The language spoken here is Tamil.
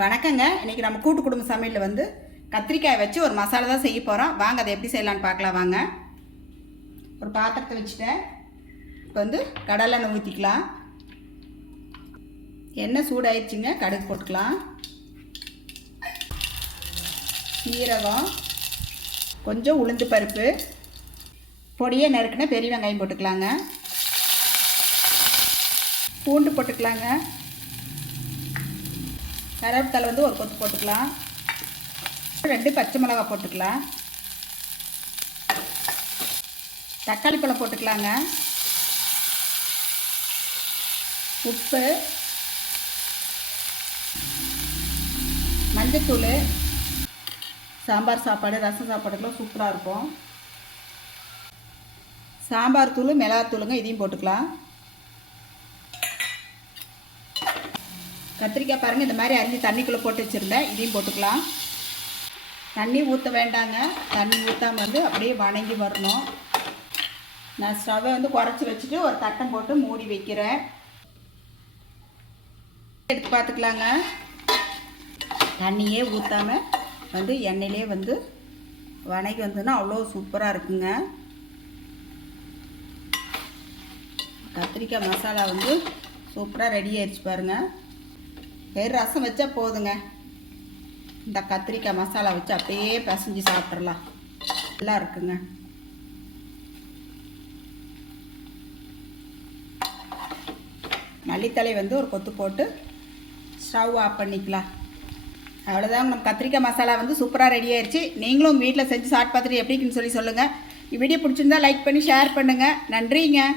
வணக்கங்க. இன்றைக்கி நம்ம கூட்டு குடும்ப சமையலில் வந்து கத்திரிக்காய் வச்சு ஒரு மசாலா தான் செய்ய போகிறோம். வாங்க அதை எப்படி செய்யலான்னு பார்க்கலாம். வாங்க. ஒரு பாத்திரத்தை வச்சுட்டேன். இப்போ வந்து கடலெண்ணெய் ஊற்றிக்கலாம். எண்ணெய் சூடாயிடுச்சுங்க. கடுகு போட்டுக்கலாம். சீரகம், கொஞ்சம் உளுந்து பருப்பு, பொடியை நறுக்குன பெரிய வெங்காயம் போட்டுக்கலாங்க. பூண்டு போட்டுக்கலாங்க. கருவேப்பிலை வந்து ஒரு கொத்து போட்டுக்கலாம். 2 பச்சை மிளகாய் போட்டுக்கலாம். தக்காளி பழம் போட்டுக்கலாங்க. உப்பு, மஞ்சத்தூள். சாம்பார் சாப்பாடு, ரசம் சாப்பாடுக்கெல்லாம் சூப்பராக இருக்கும். சாம்பார் தூள், மிளகாத்தூளுங்க, இதையும் போட்டுக்கலாம். கத்திரிக்காய் பாருங்கள், இந்த மாதிரி அரிஞ்சு தண்ணிக்குள்ளே போட்டு வச்சுருந்தேன். இதையும் போட்டுக்கலாம். தண்ணி ஊற்ற வேண்டாங்க. தண்ணி ஊற்றாமல் வந்து அப்படியே வணங்கி வரணும். நான் ஸ்டவ்வை வந்து குறைச்சி வச்சுட்டு ஒரு தட்டம் போட்டு மூடி வைக்கிறேன். எடுத்து பார்த்துக்கலாங்க. தண்ணியே ஊற்றாமல் வந்து எண்ணெயிலே வந்து வணங்கி வந்ததுன்னா அவ்வளோ சூப்பராக இருக்குங்க. கத்திரிக்காய் மசாலா வந்து சூப்பராக ரெடி ஆயிடுச்சு பாருங்கள். வேறு ரசம் வச்சா போதுங்க. இந்த கத்திரிக்காய் மசாலா வச்சு அப்படியே பிசைஞ்சு சாப்பிட்றலாம். நல்லா இருக்குங்க. மல்லித்தலை வந்து ஒரு கொத்து போட்டு ஸ்டவ் ஆஃப் பண்ணிக்கலாம். அவ்வளோதாங்க. நம்ம கத்திரிக்காய் மசாலா வந்து சூப்பராக ரெடி ஆயிடுச்சு. நீங்களும் உங்கள் வீட்டில் செஞ்சு சாப்பிட்டு பார்த்துட்டு எப்படின்னு சொல்லி சொல்லுங்கள். வீடியோ பிடிச்சிருந்தா லைக் பண்ணி ஷேர் பண்ணுங்கள். நன்றிங்க.